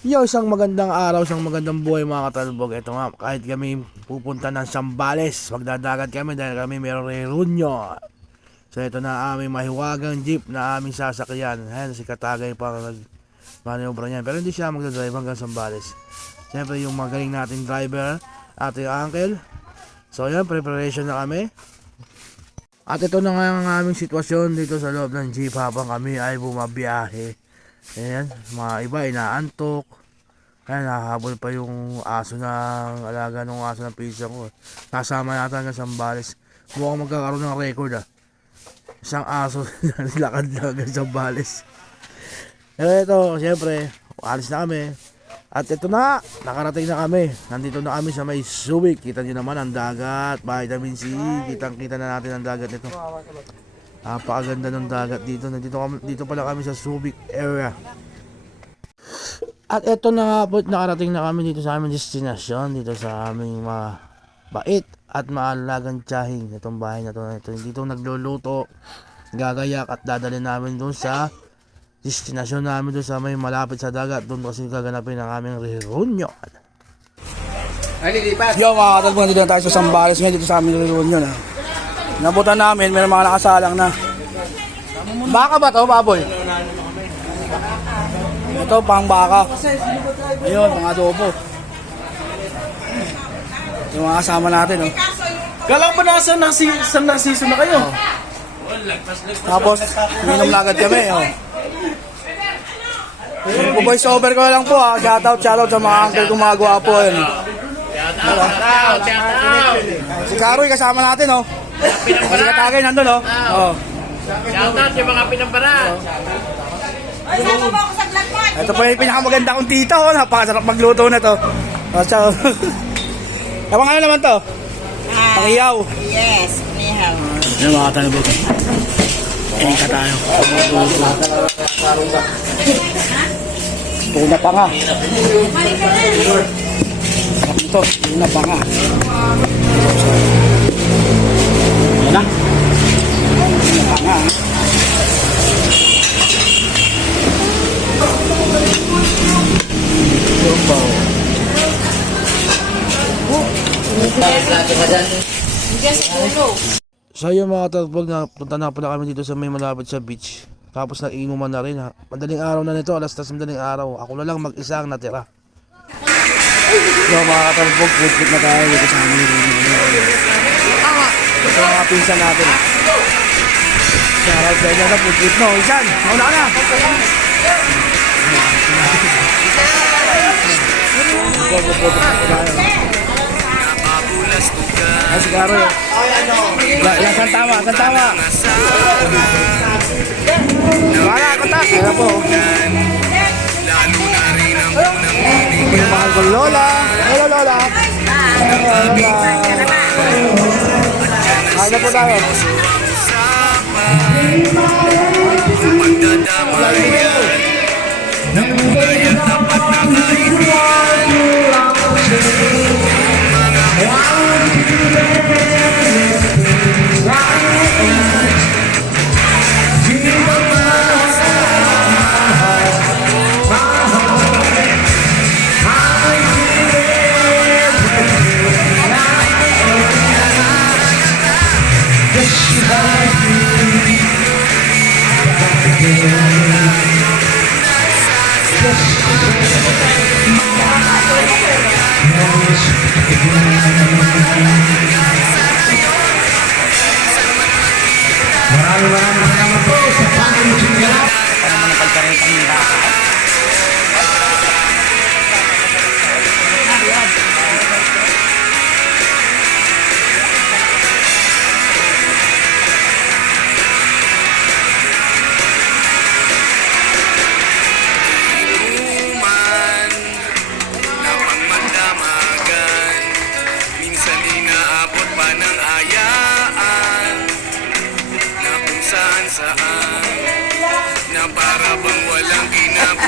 Yo, isang magandang araw, isang magandang buhay mga katalbog. Ito nga, kahit kami pupunta ng Sambales, magdadagat kami dahil kami mayroong reunion. So ito na aming mahiwagang jeep na aming sasakyan. Ayan, si Katagay pa nag-manobra niyan. Pero hindi siya magdadrive hanggang Sambales. Siyempre yung magaling nating driver, ating uncle. So yan, preparation na kami. At ito na nga ang aming sitwasyon dito sa loob ng jeep habang kami ay bumabiyahe. Ayan, mga iba inaantok. Ayan, nakahabol pa yung aso ng alaga ng aso ng pizza ko. Kasama natin hanggang Sambales. Mukhang magkakaroon ng record Isang aso lakad na hanggang Sambales. Pero ito, siyempre, alis na kami. At ito na, nakarating na kami. Nandito na kami sa may Subic. Kita nyo naman ang dagat, vitamin C. Kitang-kita na natin ang dagat nito. Napakaganda ng dagat dito. Dito pala kami sa Subic area. At eto na nga po, nakarating na kami dito sa aming destinasyon. Dito sa aming mabait at maalagang tiyahing. Itong bahay na ito. Dito nagluluto, gagayak at dadalhin namin doon sa destinasyon namin doon sa may malapit sa dagat. Doon kasi gaganapin ang aming reunion. Yo mga katalbog, nandito na tayo sa Sambales ngayon dito sa aming reunion. Nabutan namin, may mga nakasalang na. Baka ba to, baboy? Ito, pang baka. Ayun, mga adobo. Yung mga kasama natin, oh. Kala ba nasa narciso na kayo? Tapos, minom na agad kami, oh. Voice over ko lang po, ha. Shoutout sa mga uncle kong mga gwapo, yun. Shout out! Si Karoy, kasama natin, oh. Si Katagay, nandun, oh. Oh. Shout out yung mga pinambara! Ito po yung pinakamaganda kong tita, oh. Napakasarap magluto na to. Oh, ciao. Kapag ano naman to? Pakiyaw. Yes, nihaw. Yan mga katalbog. Kain ka tayo. Tuna pa nga. Sarap nito. Tuna pa nga. Yan na. Tuna pa nga. So yung mga katalbog, punta na pala kami dito sa may malapit sa beach. Tapos nag-inuman na rin Madaling araw na nito, alas 3 madaling araw. Ako na lang mag-isa ang natira. So mga katalbog, food na tayo dito sa aming reunion. Ito ang mga pinsan natin. Shoutout sa inyo na food trip, no? Isan, mauna ka na! Ay, si Karoy. Saan tama? Wala, katak. Kaya po. Mahal ko, Lola. Hello, Lola. Kaya po tayo. Maraming salamat po sa panonood niyo. Minsan inaabot pa ng ayaan na kung saan na para bang walang kinabang.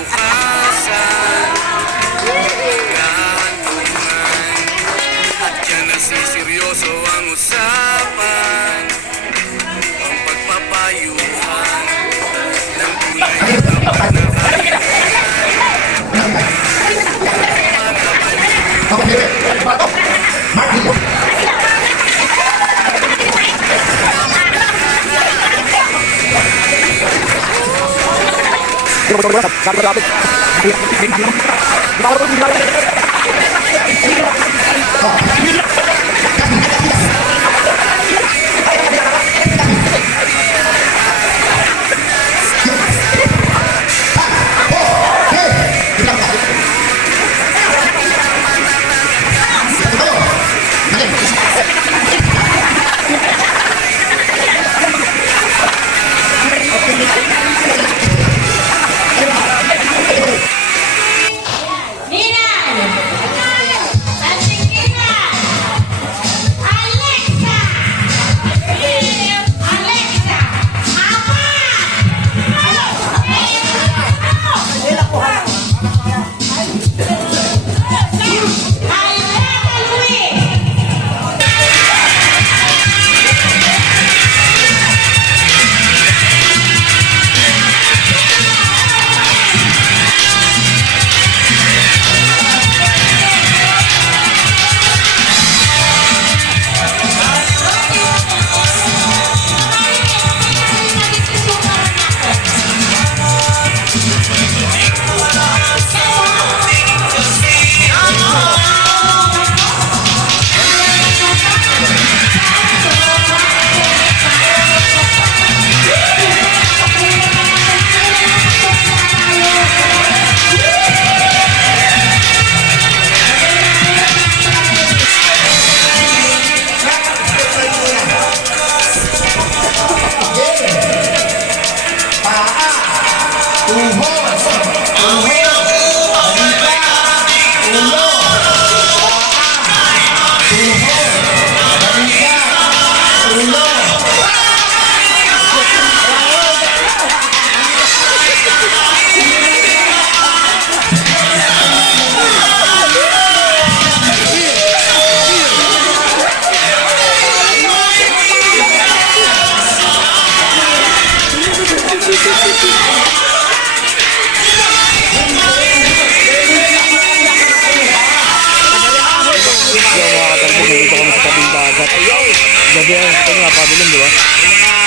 Gabi yan, ito nga, pabilim, di ba?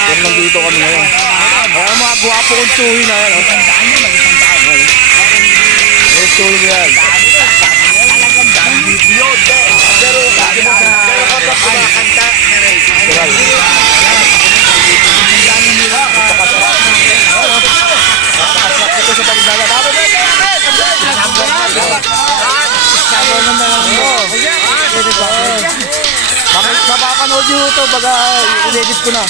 Pero nandito kami ngayon. Kaya ang mga guwapo kong tsuhi na yan, oh. Yung tsuhi na yan. Pero kapag kumakanta, ito sa pagdagat. Bakit mapapanood nyo ito baga i-edit ko na?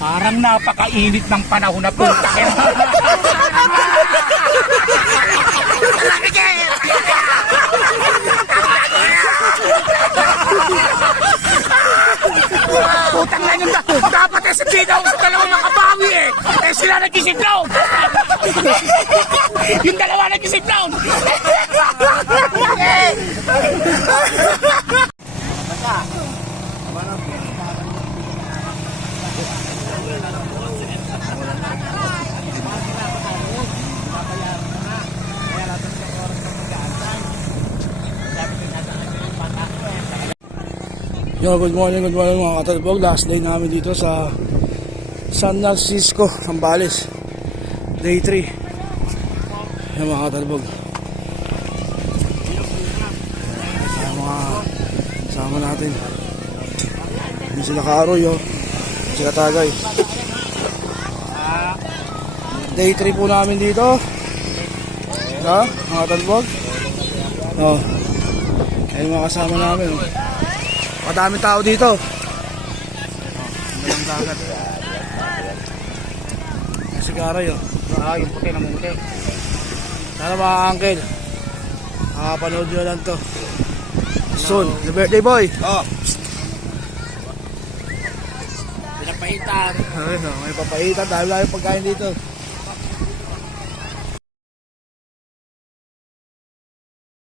Parang napakainit ng panahon na punta. Putang na yun, dapat eh sabihin ako sa dalawang makabawi eh. Eh sila nag-isip-down. Yung dalawa nag-isip-down. Yo, good morning mga katalbog. Last day namin dito sa San Francisco, Zambales. Day 3. Yo mga katalbog. natin. Hindi sila Kaaroy, oh. Sila Tagay. Day 3 po namin dito. Ha? Mga talbog. Oh. Ayun mga kasama namin, oh. Madaming tao dito. Malang dagat. Si Kaaroy, oh. Yung puti na mumuti. Sana mga uncle, makapanood nyo lang to soon, the birthday boy. Oh. Pinapahitan. Ayun, oh, may papaitan, dahil lang yung pagkain dito.